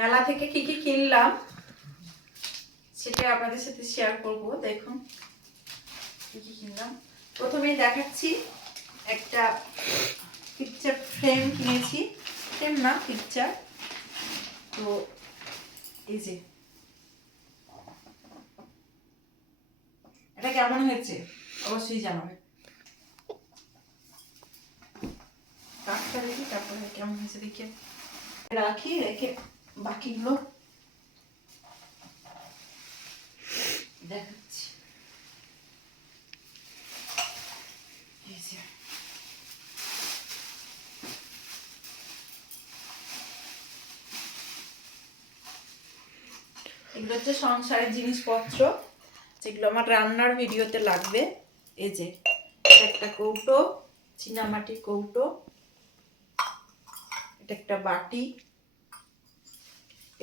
মেলা থেকে কি কি কিনলাম, সেটা আপনাদের সাথে শেয়ার করব, দেখুন। কি কি কিনলাম। প্রথমেই দেখাচ্ছি একটা পিকচার ফ্রেম কিনেছি। ফ্রেম না পিকচার তো এই যে, এটা কেমন হয়েছে? অবশ্যই জানাবে কাঠটা দেখি, তারপরে কেমন হয়েছে দেখে। রাখি, রেখে বাকিগুলো দেখাচ্ছি। এগুলো হচ্ছে সংসারের জিনিসপত্র, যেগুলো আমার রান্নার ভিডিওতে লাগবে। এই যে একটা কৌটো, চীনামাটির কৌটো, এটা একটা বাটি।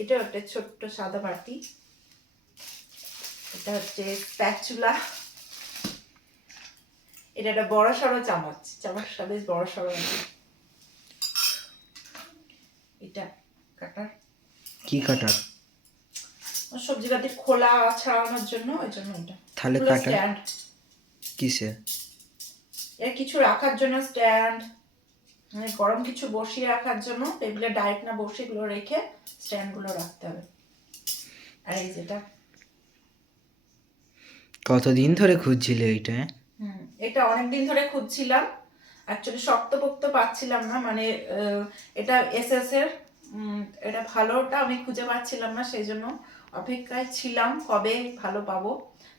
এটা একটা ছোট্ট সাদা বাটি। এটা হচ্ছে স্প্যাচুলা। এটা একটা বড় সড়ো চামচ। চামচটা বেশ বড় সড়ো এটা কাটার। কি কাটার? সবজি পাতির খোলা ছাড়ানোর জন্য ওই জন্য এটা। তাহলে পুরো কাটা কিসে এর কিছু রাখার জন্য স্ট্যান্ড মানে গরম কিছু বসিয়ে রাখার জন্য টেবিলে ডাইরেক্ট না বসে এগুলো রেখে স্ট্যান্ডগুলো রাখতে হবে। আর এই যেটা। কতদিন ধরে খুঁজছিলে এইটা? হুম, এটা অনেক দিন ধরে খুঁজছিলাম। অ্যাকচুয়ালি শক্তপোক্ত পাচ্ছিলাম না মানে এটা এসএস এর এটা ভালোটা আমি খুঁজে পাচ্ছিলাম না সেই জন্য অপেক্ষায় ছিলাম কবে ভালো পাবো।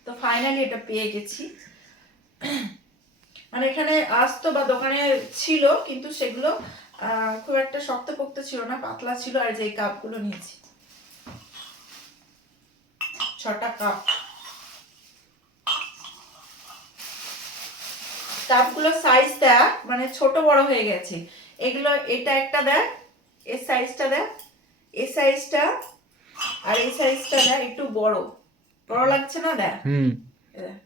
তো ফাইনালি এটা পেয়ে গেছি। মানে এখানে আসতো বা দোকানে ছিল কিন্তু সেগুলো আহ, খুব একটা শক্তপোক্ত ছিল না পাতলা ছিল আর যে কাপগুলো নিয়েছি। ছটা কাপ। কাপগুলোর সাইজ দেখ মানে ছোট বড় হয়ে গেছে। এগুলো এটা একটা দেখ এর সাইজটা দেখ এই সাইজটা আর এই সাইজটা দেখ একটু বড়। বড় লাগছে না দেখ? হুম। দেখ,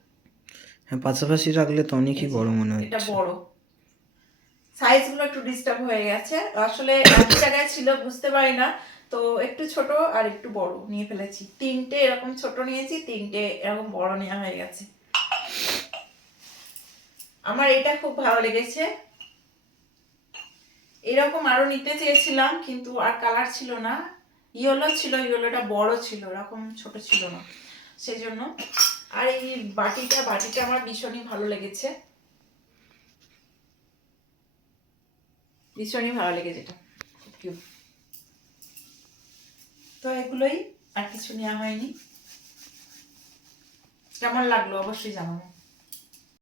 হ্যাঁ পাশাপাশি রাখলে তো অনেকই বড় মনে এটা বড়। সাইজগুলো একটু ডিস্টার্ব হয়ে গেছে। আসলে এক জায়গায় ছিল বুঝতে পারি না। তো একটু ছোট আর একটু বড় নিয়ে ফেলেছি। তিনটে এরকম ছোট নিয়েছি তিনটে এরকম বড় নেওয়া হয়ে গেছে। আমার এটা খুব ভালো লেগেছে। এরকম আরও নিতে চেয়েছিলাম কিন্তু আর কালার ছিল না। ইয়েলো ছিল ইয়েলোটা বড় ছিল এরকম ছোট ছিল না। সেই জন্য। আর এই বাটিটা বাটিটা আমার ভীষণই ভালো লেগেছে। ভীষণই ভালো লেগেছে এটা। তো এগুলোই, আর কিছু নেওয়া হয়নি। কেমন লাগল? অবশ্যই জানাব